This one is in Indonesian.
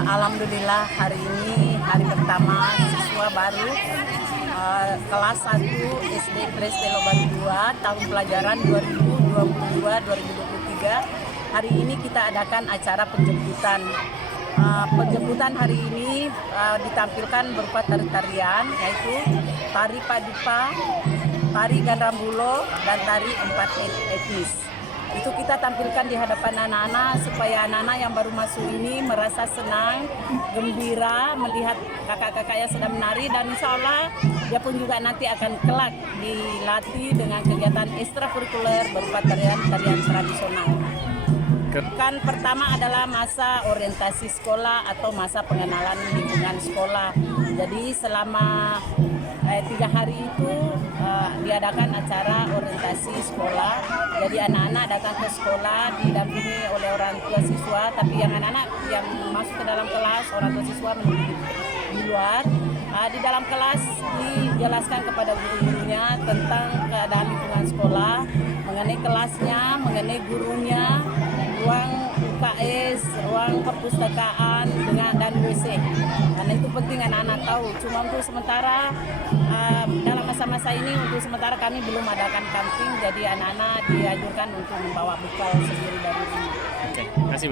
Alhamdulillah hari ini hari pertama siswa baru kelas 1 SD Pres Telobaru 2 tahun pelajaran 2022-2023. Hari ini kita adakan acara penjemputan. Penjemputan hari ini ditampilkan berupa tari-tarian, yaitu tari padupa, tari gandrambulo, dan tari empat etnis. Itu kita tampilkan di hadapan anak-anak supaya anak-anak yang baru masuk ini merasa senang, gembira melihat kakak-kakak yang sedang menari, dan insya Allah dia pun juga nanti akan kelak dilatih dengan kegiatan ekstrakurikuler berupa tarian-tarian tradisional. Kan pertama adalah masa orientasi sekolah atau masa pengenalan lingkungan sekolah. Jadi selama 3 hari itu diadakan acara orientasi sekolah. Jadi anak-anak datang ke sekolah didampingi oleh orang tua siswa, tapi yang anak-anak yang masuk ke dalam kelas, orang tua siswa menunggu di luar. Di dalam kelas dijelaskan kepada guru-gurunya tentang keadaan lingkungan sekolah, mengenai kelasnya, mengenai gurunya, ruang UKS, ruang perpustakaan dan WC. Karena itu penting anak-anak tahu. Cuma untuk sementara dalam masa-masa ini untuk sementara kami belum adakan camping, jadi anak-anak dianjurkan untuk membawa bekal sendiri dari rumah. Oke, terima kasih.